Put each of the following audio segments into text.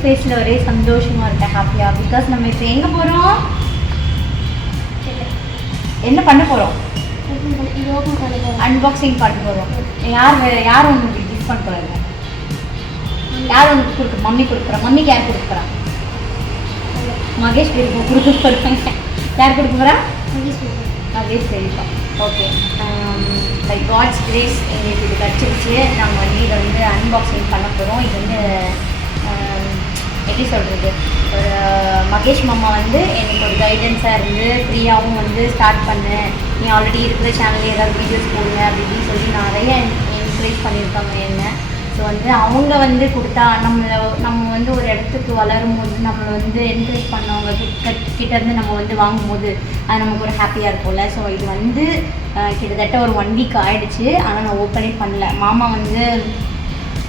ஃபேஸில் ஒரே சந்தோஷமாக இருக்கேன், ஹாப்பியாக. பிகாஸ் நம்ம இப்போ எங்கே போகிறோம், என்ன பண்ண போகிறோம்? அன்பாக்சிங் பண்ண போகிறோம். யார் ஒன்று கிஃப்ட் பண்ண போகிறாங்க? யார் ஒன்று கொடுக்குற? மம்மி கொடுக்குறா. மம்மிக்கு யார் கொடுக்குறா? மகேஷ் கொடுக்க போகிறாங்க. யார் கொடுக்க போகிறா? மகேஷ் பெரியப்பா. ஓகே, பை காட்ஸ் கிரேஸ் எங்களுக்கு இது கிடச்சிருச்சு. நாங்கள் வந்து இதை வந்து அன்பாக்சிங் பண்ண போகிறோம். இது வந்து எப்படி சொல்கிறது, ஒரு மகேஷ் மாமா வந்து எனக்கு ஒரு கைடன்ஸாக இருந்து ஃப்ரீயாகவும் வந்து ஸ்டார்ட் பண்ணு, நீ ஆல்ரெடி இருக்கிற சேனலில் ஏதாவது வீடியோஸ் போடுங்க அப்படின்னு சொல்லி நிறைய என்கரேஜ் பண்ணியிருக்காங்க என்ன. ஸோ வந்து அவங்க வந்து கொடுத்தா நம்ம வந்து ஒரு இடத்துக்கு வளரும் போது நம்மளை வந்து என்கரேஜ் பண்ணவங்க கிட்டேருந்து நம்ம வந்து வாங்கும்போது அது நமக்கு ஒரு ஹாப்பியாக இருக்கும்ல. ஸோ இது வந்து கிட்டத்தட்ட ஒரு 1 வீக் ஆகிடுச்சு. ஆனால் நான் ஓப்பனே பண்ணல. மாமா வந்து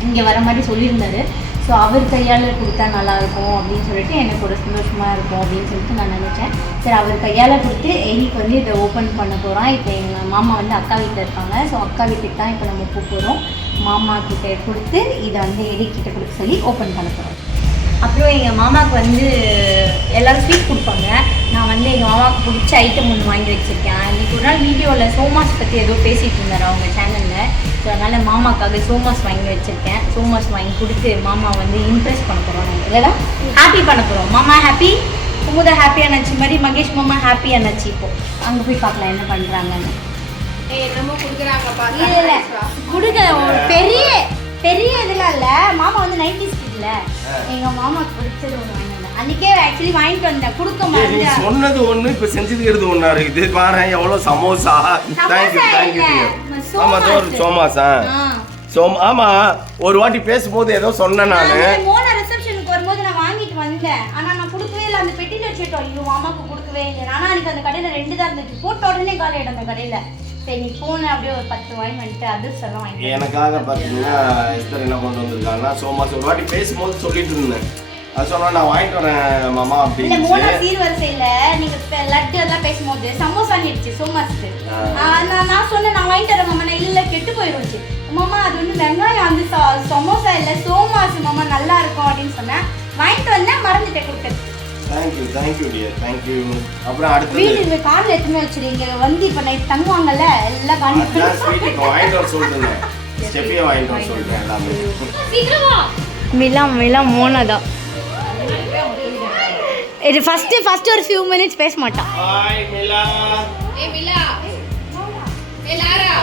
இங்கே வர மாதிரி சொல்லியிருந்தாரு. ஸோ அவர் கையால் கொடுத்தா நல்லாயிருக்கும் அப்படின்னு சொல்லிட்டு எனக்கு ஒரு சந்தோஷமாக இருக்கும் அப்படின்னு சொல்லிட்டு நான் நினச்சேன். சரி, அவர் கையால் கொடுத்து எரிக்கு வந்து இதை ஓப்பன் பண்ண போகிறான். இப்போ எங்கள் மாமா வந்து அக்கா வீட்டில் இருக்காங்க. ஸோ அக்கா வீட்டுக்கு தான் இப்போ நம்ம போகிறோம். மாமா கிட்டே கொடுத்து இதை வந்து எரிக்கிட்ட கொடுக்க சொல்லி ஓப்பன் பண்ண போகிறோம். அப்புறம் எங்கள் மாமாவுக்கு வந்து எல்லோரும் ஸ்வீட் கொடுப்பாங்க. நான் வந்து எங்கள் மாமாவுக்கு பிடிச்ச ஐட்டம் ஒன்று வாங்கி வச்சுருக்கேன். இன்றைக்கி ஒரு நாள் வீடியோவில் சோமாஸ் பற்றி ஏதோ பேசிகிட்டு இருந்தார் அவங்க சேனலில். ஸோ அதனால் மாமாக்காக சோமாஸ் வாங்கி வச்சுருக்கேன். சோமாஸ் வாங்கி கொடுத்து மாமா வந்து இம்ப்ரெஸ் பண்ண போகிறோம். நாங்கள் இல்லைடா ஹாப்பி பண்ண போகிறோம். மாமா ஹாப்பி, குமுதா ஹாப்பியாக நினச்சி மாதிரி மகேஷ் மாமா ஹாப்பியாக நினச்சி. இப்போது அங்கே போய் பார்க்கலாம் என்ன பண்ணுறாங்கன்னு. என்னமோ கொடுக்குறாங்கப்பா. இல்லை கொடுக்க ஒரு பெரிய பெரிய இதெல்லாம் இல்லை. மாமா வந்து 90s கிட்ல எங்கள் மாமாவுக்கு பிடிச்சது ஒன்று வாங்கினேன். அன்றைக்கே ஆக்சுவலி வாங்கிட்டு வந்தேன். கொடுக்க மாதிரி சொன்னது ஒன்று, இப்போ செஞ்சது ஒன்றா இருக்குது. பாரு எவ்வளோ சமோசா. தேங்க்யூ. ஆமாம், சோமாசா. ஆமாம், ஒரு வாட்டி பேசும்போது ஏதோ சொன்னேன் நான். மோனா ரிசப்ஷனுக்கு வரும்போது நான் வாங்கிட்டு வந்தேன். ஆனால் நான் கொடுக்கவே இல்லை. அந்த பெட்டியில் வச்சுட்டோம். ஐயோ மாமாவுக்கு கொடுக்கவே இல்லை. ஆனால் அன்றைக்கி அந்த கடையில் 2 தான் இருந்துச்சு. போட்ட உடனே காலி ஆகிடும் அந்த கடையில். சரி, நீ போன அப்படியே ஒரு 10 வாங்கி வந்துட்டு அதிர்ஷ்டம் வாங்கி. எனக்காக பார்த்தீங்கன்னா எஸ்தர் என்ன கொண்டு வந்திருக்காங்கன்னா சோமாஸ். ஒரு வாட்டி பேசும்போது சொல்லிட்டு இருந்தேன். அது சொன்னா நான் வாங்கிட்டு வரேன் மாமா அப்படின்னு. மோனா சீர்வரிசையில நீங்க லட்டு எல்லாம் பேசும்போது சமோசா நிடுச்சு சோமாஸ்க்கு. நான் சொன்னேன் நான் வாங்கிட்டு வரேன் மாமா. இல்லை கெட்டு போயிடுச்சு மாமா. அது வந்து வெங்காயம் அந்த சமோசா இல்லை சோமாஸ் மாமா, நல்லா இருக்கும் அப்படின்னு சொன்னேன். வாங்கிட்டு வந்தேன், மறந்துட்டேன் கொடுக்குறது. Thank you dear, thank you. அப்புறம் அடுத்து வீட்டுக்கு கார்ல எத்தனை வச்சிருக்கீங்க வந்து இப்போ நைட் தங்குவாங்கல்ல எல்லாம் காண்டி வாங்கிட்டு வர சொல்றேன். ஸ்டெப்பியை வாங்கிட்டு வர சொல்றேன் எல்லாமே. சீக்கிரமா மிலா மோனா தான். இது ஃபர்ஸ்ட் ஒரு few minutes பேச மாட்டான். ஹாய் மிலா. மிலா. லாரா.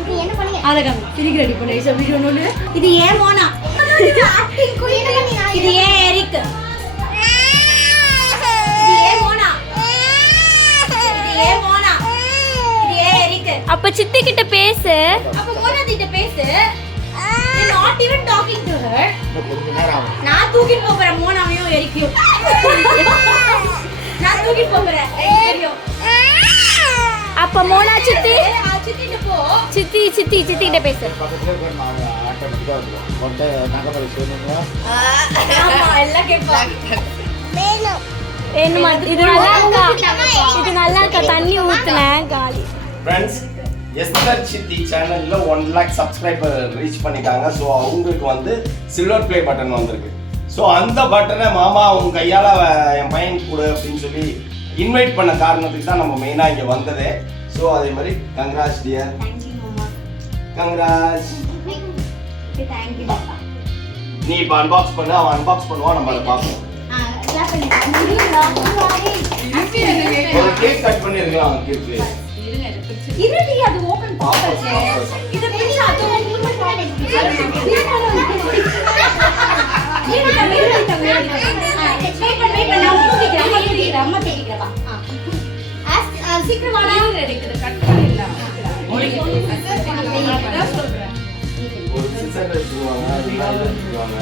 இது என்ன பண்ணீங்க? அழகம் திருப்பி ரெடி பண்ணி இந்த வீடியோ நோடு. இது ஏன் மோனா? இது ஏன் எரிக்? அப்ப சித்தி கிட்ட பேசு. அப்ப மோனா கிட்ட பேசு. You're not even talking to her. நான் தூக்கிட்டு போறேன் மோனாவையும் எரிக்கையும். நான் தூக்கிட்டு போறேன் எரிக்கையும். அப்ப மோனா சித்தி சித்திட்ட போ. சித்தி கிட்ட பேசு. ஆமா எல்லாம் கேப்பா. வேணுமா? இது நல்லா இருக்கா? தண்ணி ஊத்துனேன் காலி. ஃப்ரெண்ட்ஸ், எஸ்தர் சித்தி சேனல்ல 1 lakh சப்ஸ்கிரைபர் ரீச் பண்ணிட்டாங்க. ஸோ அவங்களுக்கு வந்து சில்வர் ப்ளே பட்டன் வந்திருக்கு. ஸோ அந்த பட்டனை மாமா உங்க கையால் என் பையன் கொடு அப்படின்னு சொல்லி இன்வைட் பண்ண காரணத்துக்கு தான் நம்ம மெயினாக இங்கே வந்ததே. ஸோ அதே மாதிரி கங்க்ராட்ஸ் டியர். தேங்க்யூ மாமா. கங்க்ராட்ஸ். தேங்க்யூ பாப்பா. நீ இப்போ அன்பாக்ஸ் பண்ணு, அவன் அன்பாக்ஸ் பண்ணுவான், நம்ம அதை பார்ப்போம். கிளாப் பண்ணிடுங்க. ஒரு கேக் கட் பண்ணிருக்கலாம் கேக். இருடி அது ஓபன் பாப்பர்ஸ். இது பிடிச்சா அது ஓபன் பண்ணி. அம்மா தேடிக்கிறவா. சீக்கிரம் வாடா. கட் பண்ணிடலாம். அதான் சொல்றேன். ஒரு சிசர் எடுத்துவாங்க, ரிவால்வர் எடுத்துவாங்க.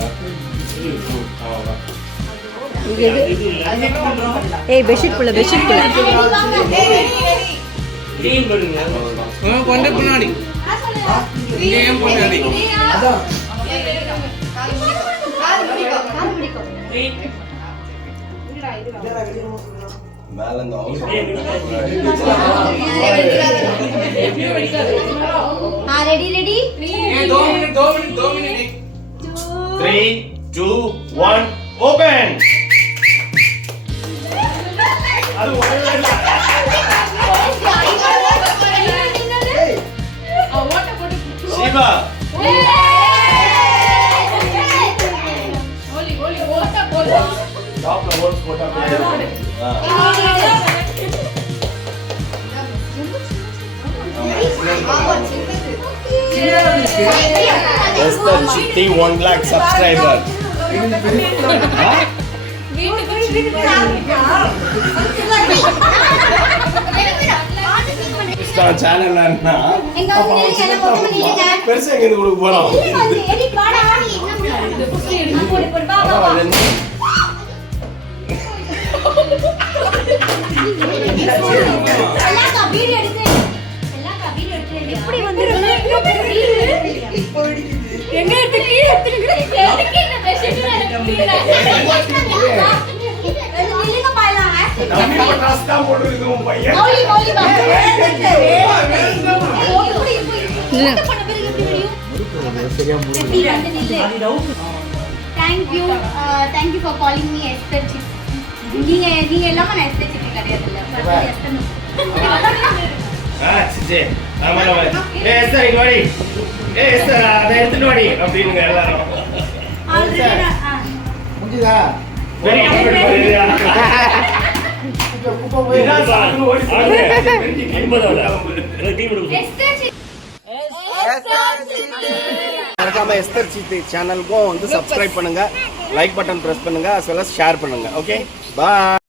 ஏய் பெட்ஷீட் புள்ள க்ளீன் பண்ணுங்க. கொண்டே பின்னாடி இங்க ஏன் பின்னாடி அதான் மேல இந்த ஹவுஸ் ரெடி 2 மினிட் 3 2 1 open. அது ஒரே ஓட்ட போட்டு சிவா ஓலி ஓட்ட போடு. டாப்ல ஹோல்ஸ் போட்டா எஸ்தர் சித்தி 1 lakh subscriber. சேனல் பெருசா எங்க கொடுக்க போறோம். எப்படி வந்திருக்கு எங்க கீழே எடுத்துட்டு எதுக்கு இந்த message Thank you for calling me Esther Chitti. நீங்க எல்லாமே நான் எஸ்தர் சித்தி கிடையாதுல்ல. சித்தி ஆமால எஸ்தர் இங்க வாடி. எஸ்தர் அத எடுத்துட்டு வாடி அப்படிங்க எல்லாரும். முடிஞ்சதா வெரி குட் வெரி மறக்காம எஸ்தர் சித்தி சேனலுக்கும் வந்து சப்ஸ்கிரைப் பண்ணுங்க, லைக் பட்டன் பிரஸ் பண்ணுங்க, as well as ஷேர் பண்ணுங்க. ஓகே, பாய்.